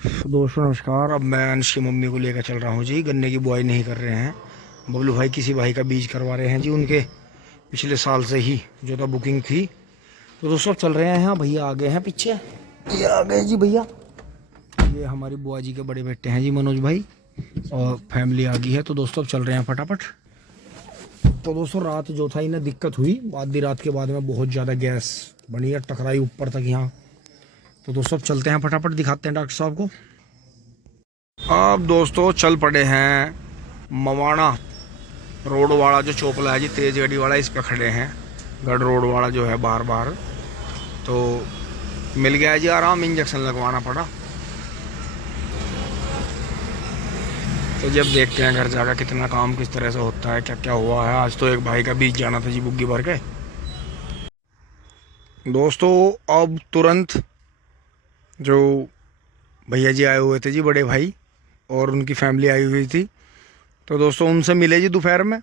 दोस्तों नमस्कार। अब मैं अंश की मम्मी को लेकर चल रहा हूँ जी। गन्ने की बुआई नहीं कर रहे हैं, बबलू भाई किसी भाई का बीज करवा रहे हैं जी, उनके पिछले साल से ही जो था बुकिंग थी। तो दोस्तों अब चल रहे हैं। यहाँ भैया आ गए हैं पीछे, ये आ गए जी भैया। ये हमारी बुआ जी के बड़े बेटे हैं जी मनोज भाई, और फैमिली आ गई है। तो दोस्तों अब चल रहे हैं फटाफट। तो दोस्तों रात जो था इन्हें दिक्कत हुई, आधी रात के बाद में बहुत ज़्यादा गैस बनी है, टकराई ऊपर तक यहाँ। तो दोस्तों अब चलते हैं फटाफट, दिखाते हैं डॉक्टर साहब को। अब दोस्तों चल पड़े हैं मवाना रोड वाला जो चोपला है जी, तेज गाड़ी वाला, इस पे खड़े हैं। गढ़ रोड वाला जो है बार बार तो मिल गया जी आराम, इंजेक्शन लगवाना पड़ा। तो जब देखते हैं घर जाकर कितना काम किस तरह से होता है, क्या क्या हुआ है। आज तो एक भाई का बीज जाना था जी बुग्गी भर के। दोस्तों अब तुरंत जो भैया जी आए हुए थे जी, बड़े भाई, और उनकी फैमिली आई हुई थी। तो दोस्तों उनसे मिले जी दोपहर में,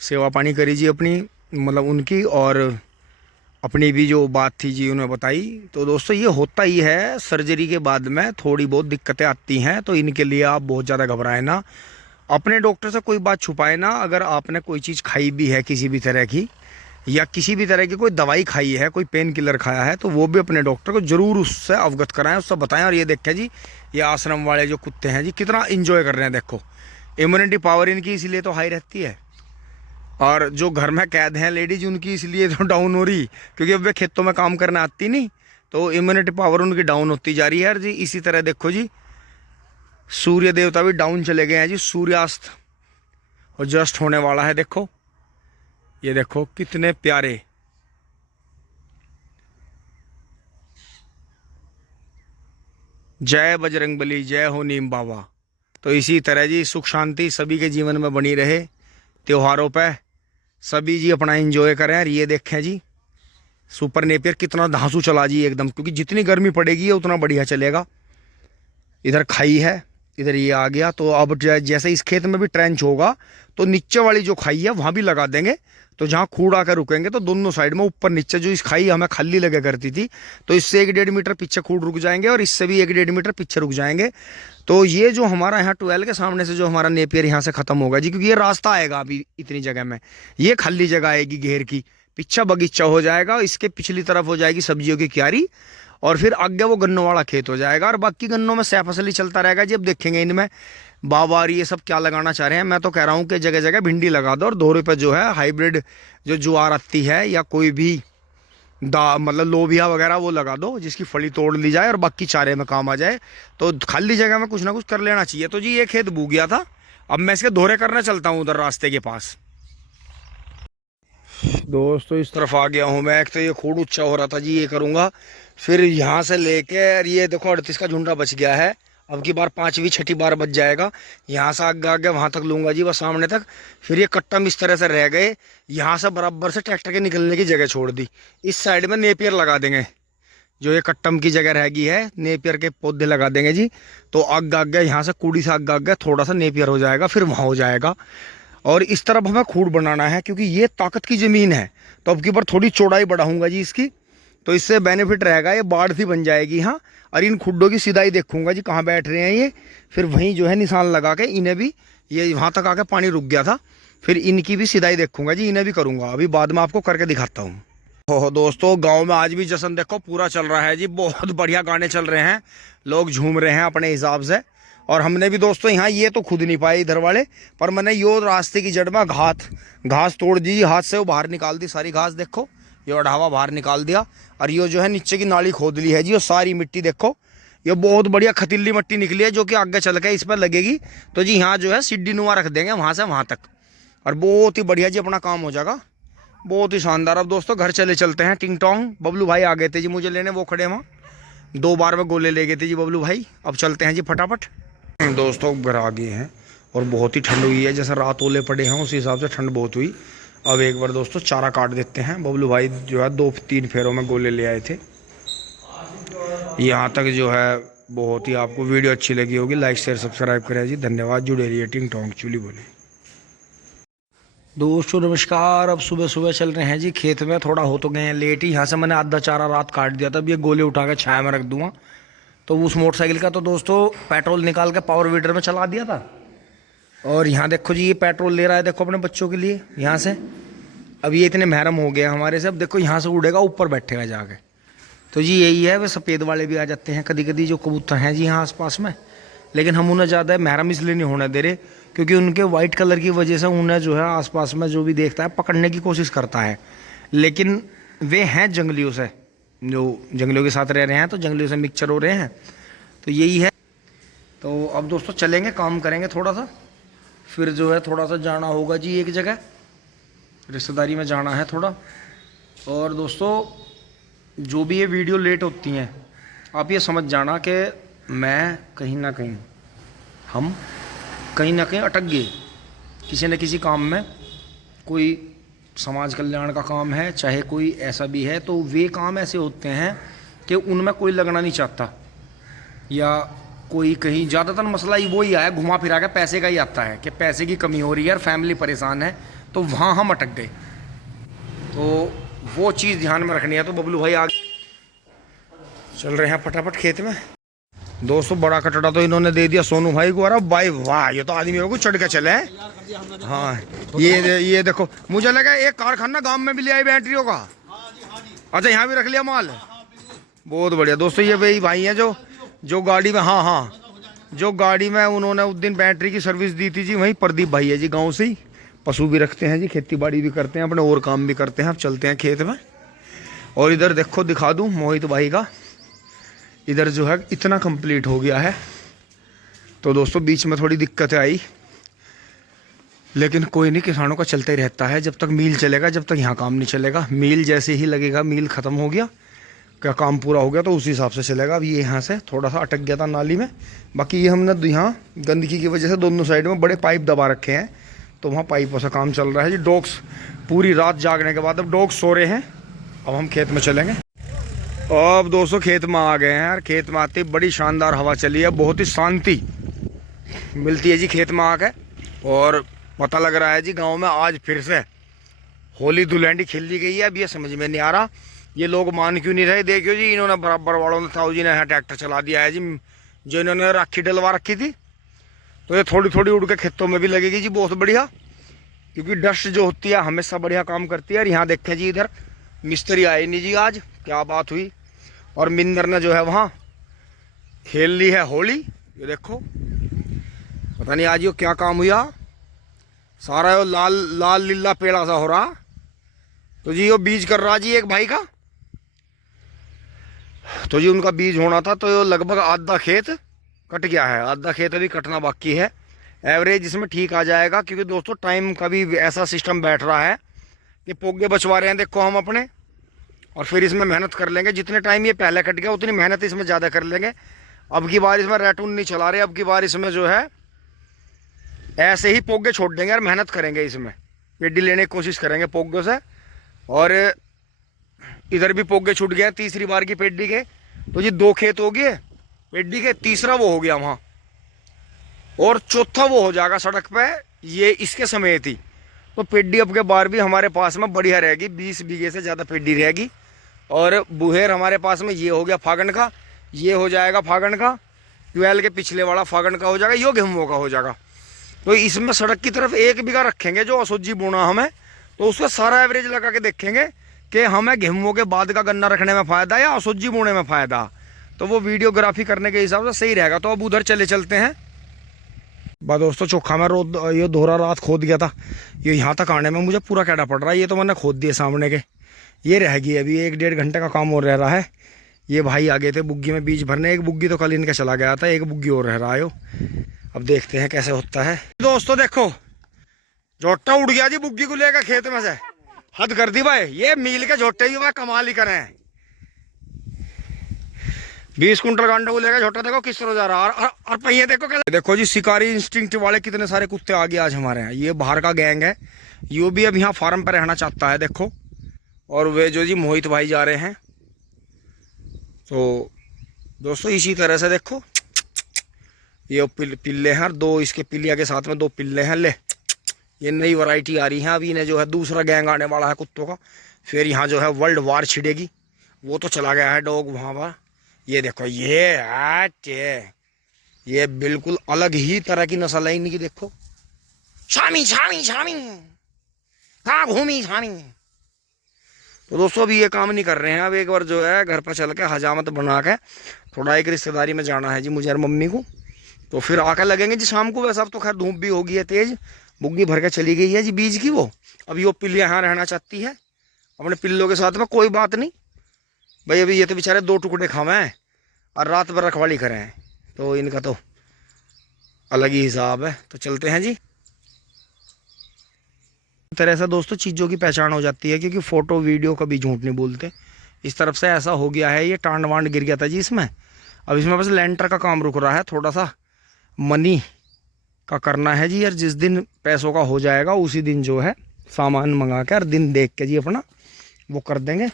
सेवा पानी करी जी अपनी, मतलब उनकी, और अपनी भी जो बात थी जी उन्हें बताई। तो दोस्तों ये होता ही है, सर्जरी के बाद में थोड़ी बहुत दिक्कतें आती हैं, तो इनके लिए आप बहुत ज़्यादा घबराएं ना, अपने डॉक्टर से कोई बात छुपाए ना। अगर आपने कोई चीज़ खाई भी है किसी भी तरह की, या किसी भी तरह की कोई दवाई खाई है, कोई पेन किलर खाया है, तो वो भी अपने डॉक्टर को ज़रूर उससे अवगत कराएं, उससे बताएं। और ये देखें जी, ये आश्रम वाले जो कुत्ते हैं जी कितना इंजॉय कर रहे हैं, देखो। इम्यूनिटी पावर इनकी इसलिए तो हाई रहती है, और जो घर में कैद हैं लेडीज उनकी इसलिए तो डाउन हो रही, क्योंकि अब वे खेतों में काम करने आती नहीं, तो इम्यूनिटी पावर उनकी डाउन होती जा रही है यार जी। इसी तरह देखो जी, सूर्य देवता भी डाउन चले गए हैं जी, सूर्यास्त और जस्ट होने वाला है। देखो ये देखो कितने प्यारे। जय बजरंगबली, जय हो नीम बाबा। तो इसी तरह जी सुख शांति सभी के जीवन में बनी रहे। त्योहारों पे सभी जी अपना एंजॉय करें। और ये देखें जी सुपर नेपियर कितना धांसू चला जी एकदम, क्योंकि जितनी गर्मी पड़ेगी उतना बढ़िया चलेगा। इधर खाई है, इधर ये आ गया। तो अब जैसे इस खेत में भी ट्रेंच होगा, तो नीचे वाली जो खाई है वहाँ भी लगा देंगे। तो जहाँ खूड़ आकर रुकेंगे, तो दोनों साइड में ऊपर नीचे जो इस खाई हमें खाली लगे करती थी, तो इससे 1-1.5 मीटर पीछे खूड़ रुक जाएंगे, और इससे भी 1-1.5 मीटर पीछे रुक जाएंगे। तो ये जो हमारा यहाँ ट्वेल्व के सामने से जो हमारा नेपियर यहाँ से खत्म होगा जी, क्योंकि ये रास्ता आएगा अभी इतनी जगह में, ये खाली जगह आएगी घेर की, पीछा बगीचा हो जाएगा, इसके पिछली तरफ हो जाएगी सब्जियों की क्यारी, और फिर आगे वो गन्नों वाला खेत हो जाएगा। और बाकी गन्नों में सैफ असली चलता रहेगा जी। अब देखेंगे इनमें बाबार ये सब क्या लगाना चाह रहे हैं। मैं तो कह रहा हूँ कि जगह जगह भिंडी लगा दो, और दोहरे पे जो है हाइब्रिड जो ज्वार आती है, या कोई भी मतलब लोबिया वगैरह वो लगा दो, जिसकी फली तोड़ ली जाए और बाकी चारे में काम आ जाए। तो खाली जगह में कुछ ना कुछ कर लेना चाहिए। तो जी ये खेत बू गया था, अब मैं इसके दोहरे करने चलता हूँ उधर रास्ते के पास। दोस्तों इस तरफ आ गया हूँ मैं। एक तो ये खूड ऊंचा हो रहा था जी, ये करूँगा। फिर यहाँ से लेके ये देखो 38 का झुंडा बच गया है, अब की बार 5वीं 6ठी बार बच जाएगा। यहाँ से आगे आगे वहाँ तक लूँगा जी, बस सामने तक। फिर ये कट्टम इस तरह से रह गए, यहाँ से बराबर से ट्रैक्टर के निकलने की जगह छोड़ दी। इस साइड में नेपियर लगा देंगे, जो ये कट्टम की जगह रह गई है, नेपियर के पौधे लगा देंगे जी। तो आगे आगे यहाँ से कूड़ी से आगे आगे थोड़ा सा नेपियर हो जाएगा, फिर वहाँ हो जाएगा। और इस तरफ हमें खूड बनाना है, क्योंकि ये ताकत की ज़मीन है। तो अब की बार थोड़ी चौड़ाई बढ़ाऊंगा जी इसकी, तो इससे बेनिफिट रहेगा, ये बाढ़ सी बन जाएगी। हाँ, और इन खुड्डों की सिधाई देखूंगा जी कहाँ बैठ रहे हैं ये, फिर वहीं जो है निशान लगा के इन्हें भी, ये वहाँ तक आके पानी रुक गया था, फिर इनकी भी सिधाई देखूंगा जी, इन्हें भी करूँगा। अभी बाद में आपको करके दिखाता हूँ। हो दोस्तों गांव में आज भी जश्न देखो पूरा चल रहा है जी, बहुत बढ़िया गाने चल रहे हैं, लोग झूम रहे हैं अपने हिसाब से। और हमने भी दोस्तों यहाँ ये तो खुद नहीं पाए इधर वाले, पर मैंने यो रास्ते की जड़ में घास तोड़ दी, हाथ से वो बाहर निकाल दी सारी घास। देखो ये बढ़ावा बाहर निकाल दिया, और ये जो है नीचे की नाली खोद ली है जी, और सारी मिट्टी देखो, ये बहुत बढ़िया खतीली मिट्टी निकली है, जो कि आगे चल के इस पर लगेगी। तो जी यहाँ जो है सीढ़ी नुमा रख देंगे वहाँ से वहाँ तक, और बहुत ही बढ़िया जी अपना काम हो जाएगा, बहुत ही शानदार। अब दोस्तों घर चलते हैं। टिंग टोंग बबलू भाई आ गए थे जी मुझे लेने, वो खड़े वहाँ 2 बार में गोले ले गए थे जी बबलू भाई। अब चलते हैं जी फटाफट। दोस्तों घर आ गए हैं, और बहुत ही ठंड हुई है, जैसे रात ओले पड़े हैं उसी हिसाब से ठंड बहुत हुई। अब एक बार दोस्तों चारा काट देते हैं। बबलू भाई जो है 2-3 फेरों में गोले ले आए थे। यहाँ तक जो है बहुत ही आपको वीडियो अच्छी लगी होगी, लाइक शेयर सब्सक्राइब करें जी, धन्यवाद। जुड़े रहिए टिंग टोंग चुली बोले। दोस्तों नमस्कार। अब सुबह सुबह चल रहे हैं जी खेत में, थोड़ा हो तो गए हैं लेट ही। यहाँ से मैंने आधा चारा रात काट दिया था, अब ये गोले उठा के छाया में रख दूंगा, तो उस मोटरसाइकिल का तो दोस्तों पेट्रोल निकाल के पावर वीडर में चला दिया था। और यहाँ देखो जी, ये पेट्रोल ले रहा है देखो अपने बच्चों के लिए यहाँ से। अब ये इतने महरम हो गए हमारे से, अब देखो यहाँ से उड़ेगा ऊपर बैठेगा जाके। तो जी यही है, वे सफ़ेद वाले भी आ जाते हैं कभी कभी जो कबूतर हैं जी यहाँ आसपास में, लेकिन हम उन्हें ज़्यादा महरम इसलिए नहीं होने दे रहे क्योंकि उनके वाइट कलर की वजह से उन्हें जो है आसपास में जो भी देखता है पकड़ने की कोशिश करता है। लेकिन वे हैं जंगलियों से, जो जंगलियों के साथ रह रहे हैं तो जंगलियों से मिक्सचर हो रहे हैं, तो यही है। तो अब दोस्तों चलेंगे, काम करेंगे थोड़ा सा, फिर जो है थोड़ा सा जाना होगा जी एक जगह, रिश्तेदारी में जाना है थोड़ा। और दोस्तों जो भी ये वीडियो लेट होती हैं आप ये समझ जाना कि मैं कहीं ना कहीं, हम कहीं ना कहीं अटक गए किसी न किसी काम में। कोई समाज कल्याण का काम है, चाहे कोई ऐसा भी है, तो वे काम ऐसे होते हैं कि उनमें कोई लगना नहीं चाहता, या कोई कहीं ज़्यादातर मसला ही वही आया घुमा फिरा के पैसे का ही आता है कि पैसे की कमी हो रही है और फैमिली परेशान है, तो वहाँ हम अटक गए। तो वो चीज़ ध्यान में रखनी है। तो बबलू भाई आगे चल रहे हैं फटाफट खेत में। दोस्तों बड़ा कटड़ा तो इन्होंने दे दिया सोनू भाई को। अरे भाई वाह, ये तो आदमियों को चढ़ के चले हैं। हाँ ये देखो, मुझे लगा एक कारखाना गांव में भी ले आई बैटरियों का। अच्छा यहाँ भी रख लिया माल, बहुत बढ़िया। दोस्तों ये वही भाई हैं जो गाड़ी में, हाँ जो गाड़ी में उन्होंने उस दिन बैटरी की सर्विस दी थी जी, वही प्रदीप भाई है जी, गाँव से ही। पशु भी रखते हैं जी, खेती बाड़ी भी करते हैं, अपने और काम भी करते हैं। अब चलते हैं खेत में। और इधर देखो दिखा दूँ मोहित भाई का, इधर जो है इतना कंप्लीट हो गया है। तो दोस्तों बीच में थोड़ी दिक्कतें आई, लेकिन कोई नहीं, किसानों का चलते ही रहता है। जब तक मील चलेगा, जब तक यहाँ काम नहीं चलेगा। मील जैसे ही लगेगा, मील ख़त्म हो गया, क्या काम पूरा हो गया, तो उसी हिसाब से चलेगा। अब ये यहाँ से थोड़ा सा अटक गया था नाली में, बाकी ये हमने यहाँ गंदगी की वजह से दोनों साइड में बड़े पाइप दबा रखे हैं, तो वहाँ पाइपों से काम चल रहा है जी। डॉग्स पूरी रात जागने के बाद अब डॉग्स सो रहे हैं। अब हम खेत में चलेंगे। अब दोस्तों खेत में आ गए हैं यार। खेत में आते बड़ी शानदार हवा चली है, बहुत ही शांति मिलती है जी खेत में आके। और पता लग रहा है जी गांव में आज फिर से होली धुलैंडी खेली गई है। अब ये समझ में नहीं आ रहा ये लोग मान क्यों नहीं रहे। देखियो जी, इन्होंने बराबर वालों ने ताऊ जी ने यहाँ ट्रैक्टर चला दिया है जी, जो इन्होंने राखी डलवा रखी थी, तो ये थोड़ी थोड़ी उड़ के खेतों में भी लगेगी जी, बहुत बढ़िया। क्योंकि डस्ट जो होती है हमेशा बढ़िया काम करती है। और यहाँ देखें जी, इधर मिस्त्री आए नहीं जी आज, क्या बात हुई। और मिंदर ने जो है वहाँ खेल ली है होली। ये देखो, पता नहीं आज ये क्या काम हुआ, सारा यो लाल लाल लीला पेड़ा सा हो रहा। तो जी यो बीज कर रहा जी एक भाई का, तो जी उनका बीज होना था, तो यो लगभग आधा खेत कट गया है, आधा खेत अभी कटना बाकी है। एवरेज इसमें ठीक आ जाएगा, क्योंकि दोस्तों टाइम का भी ऐसा सिस्टम बैठ रहा है कि पोगे बचवा रहे हैं देखो हम अपने, और फिर इसमें मेहनत कर लेंगे। जितने टाइम ये पहले कट गया उतनी मेहनत इसमें ज़्यादा कर लेंगे। अब की बार इसमें रैटून नहीं चला रहे, अब की बार इसमें जो है ऐसे ही पोगे छोड़ देंगे और मेहनत करेंगे, इसमें पेडी लेने की कोशिश करेंगे पोगों से। और इधर भी पोगे छूट गया तीसरी बार की पेडी के, तो जी 2 खेत हो गए पेडी के, तीसरा वो हो गया वहाँ, और चौथा वो हो जाएगा सड़क पे, ये इसके समेत ही। तो पेडी अब के बार भी हमारे पास में बढ़िया रहेगी, 20 बीघे से ज़्यादा पेडी रहेगी। और बुहेर हमारे पास में ये हो गया फागण का, ये हो जाएगा फागण का, 12 के पिछले वाला फागण का हो जाएगा, यो गेहूँ का हो जाएगा। तो इसमें सड़क की तरफ 1 बीघा रखेंगे जो असोजी बोना हमें, तो उसका सारा एवरेज लगा के देखेंगे कि हमें गेहूँ के बाद का गन्ना रखने में फ़ायदा या असोजी बोने में फ़ायदा। तो वो वीडियोग्राफी करने के हिसाब से सही रहेगा। तो अब उधर चलते हैं। बा दोस्तों चोखा में रोड ये दोहरा रात खोद गया था, ये यहाँ तक आने में मुझे पूरा कैडा पड़ रहा है। ये तो मैंने खोद दिए सामने के, ये रह गई अभी 1-1.5 घंटे का काम और रह रहा है। ये भाई आ गए थे बुग्गी में बीज भरने, एक बुग्गी तो कल इनका चला गया था, एक बुग्गी और रह रहा है। अब देखते हैं कैसे होता है। दोस्तों देखो झोटा उड़ गया जी बुग्गी को लेकर खेत में से, हद कर दी भाई। ये मील के झोटे ही भाई कमाल ही करें। 20 कुंटल गांडा को लेकर झोटा देखो किस तरह जा रहा है। और पहिए देखो कैसे, देखो जी शिकारी इंस्टिंक्ट वाले कितने सारे कुत्ते आ गए आज हमारे यहाँ। ये बाहर का गैंग है, यो भी अब यहाँ फार्म पर रहना चाहता है देखो। और वे जो जी मोहित भाई जा रहे हैं। तो दोस्तों इसी तरह से देखो ये पिल्ले हैं, 2 इसके पिल्लिया के साथ में 2 पिल्ले हैं। ले ये नई वैरायटी आ रही है। अभी इन्हें जो है दूसरा गैंग आने वाला है कुत्तों का। फिर यहाँ जो है वर्ल्ड वार छिड़ेगी, वो तो चला गया है डॉग वहाँ पर। ये देखो ये बिल्कुल अलग ही तरह की नस्ल है इनकी। देखो शामी शामी शामी, कहाँ घूमी शामी। तो दोस्तों अभी ये काम नहीं कर रहे हैं। अब एक बार जो है घर पर चल के हजामत बना के थोड़ा एक रिश्तेदारी में जाना है जी मुझे और मम्मी को। तो फिर आकर लगेंगे जी शाम को। वैसे अब तो खैर धूप भी होगी है तेज, बुग्गी भर के चली गई है जी बीज की वो। अभी वो पिल्ली यहाँ रहना चाहती है अपने पिल्लों के साथ में। कोई बात नहीं भाई, अभी ये तो बेचारे 2 टुकड़े खावे हैं और रात भर रखवाली करें हैं, तो इनका तो अलग ही हिसाब है। तो चलते हैं जी। तरह से दोस्तों चीज़ों की पहचान हो जाती है, क्योंकि फ़ोटो वीडियो कभी झूठ नहीं बोलते। इस तरफ से ऐसा हो गया है, ये टांड वांड गिर गया था जी इसमें। अब इसमें बस लेंटर का काम रुक रहा है, थोड़ा सा मनी का करना है जी। यार जिस दिन पैसों का हो जाएगा उसी दिन जो है सामान मंगा कर दिन देख के जी अपना वो कर देंगे।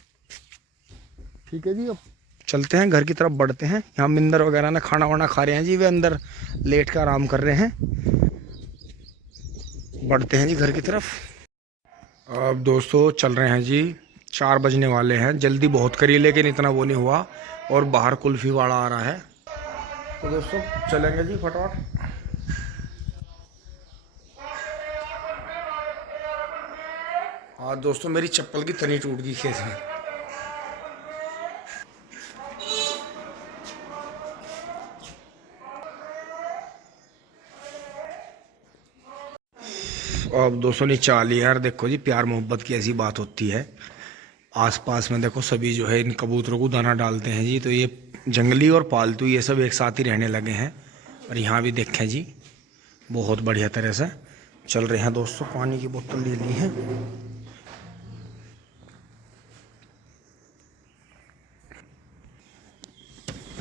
ठीक है जी, अब चलते हैं घर की तरफ बढ़ते हैं। यहाँ मिंदर वगैरह ने खाना वाना खा रहे हैं जी, वे अंदर लेट कर आराम कर रहे हैं। बढ़ते हैं जी घर की तरफ। अब दोस्तों चल रहे हैं जी, 4 बजने वाले हैं। जल्दी बहुत करी लेकिन इतना वो नहीं हुआ, और बाहर कुल्फी वाला आ रहा है। तो दोस्तों चलेंगे जी फटाफट। आज दोस्तों मेरी चप्पल की तनी टूट गई खेत में। अब दोस्तों ने चाल यार देखो जी, प्यार मोहब्बत की ऐसी बात होती है। आसपास में देखो सभी जो है इन कबूतरों को दाना डालते हैं जी। तो ये जंगली और पालतू ये सब एक साथ ही रहने लगे हैं। और यहाँ भी देखें जी बहुत बढ़िया तरह से चल रहे हैं दोस्तों। पानी की बोतल ले ली है।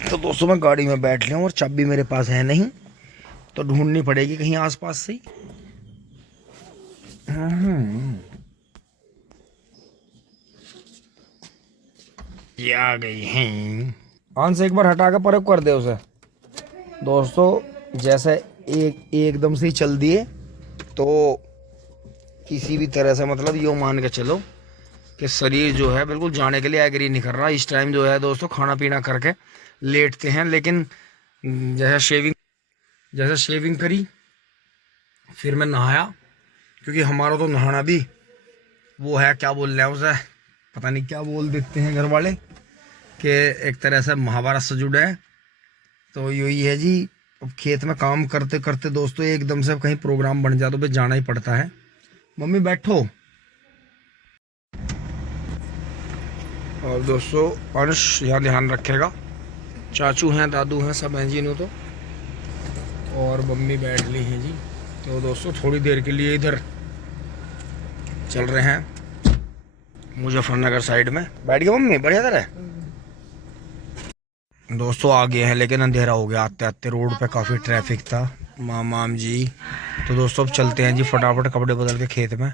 तो दोस्तों मैं गाड़ी में बैठ लिया हूँ और चाबी मेरे पास है नहीं, तो ढूंढनी पड़ेगी कहीं आसपास से ही। ये आ गई हैं। आन से एक बार हटा के परख कर दे उसे। दोस्तों जैसे एकदम से ही चल दिए तो किसी भी तरह से मतलब यूँ मान के चलो कि शरीर जो है बिल्कुल जाने के लिए एग्री नहीं कर रहा। इस टाइम जो है दोस्तों खाना पीना करके लेटते हैं, लेकिन जैसे शेविंग करी फिर मैं नहाया, क्योंकि हमारा तो नहाना भी वो है, क्या बोल रहे हैं उसे, पता नहीं क्या बोल देते हैं घर वाले, कि एक तरह से महाभारत से जुड़े हैं। तो यही है जी, अब खेत में काम करते करते दोस्तों एकदम से कहीं प्रोग्राम बन जाए तो भाई जाना ही पड़ता है। मम्मी बैठो। और दोस्तों अंश यहाँ ध्यान रखेगा, चाचू हैं दादू हैं सब हैं जी इन्हों तो, और मम्मी बैठ ली हैं जी। तो दोस्तों थोड़ी देर के लिए इधर चल रहे हैं मुजफ्फरनगर साइड में। बैठ गए मम्मी बढ़िया तरह। दोस्तों आ गए हैं लेकिन अंधेरा हो गया आते आते, रोड पे काफ़ी ट्रैफिक था माम जी। तो दोस्तों अब चलते हैं जी फटाफट कपड़े बदल के खेत में।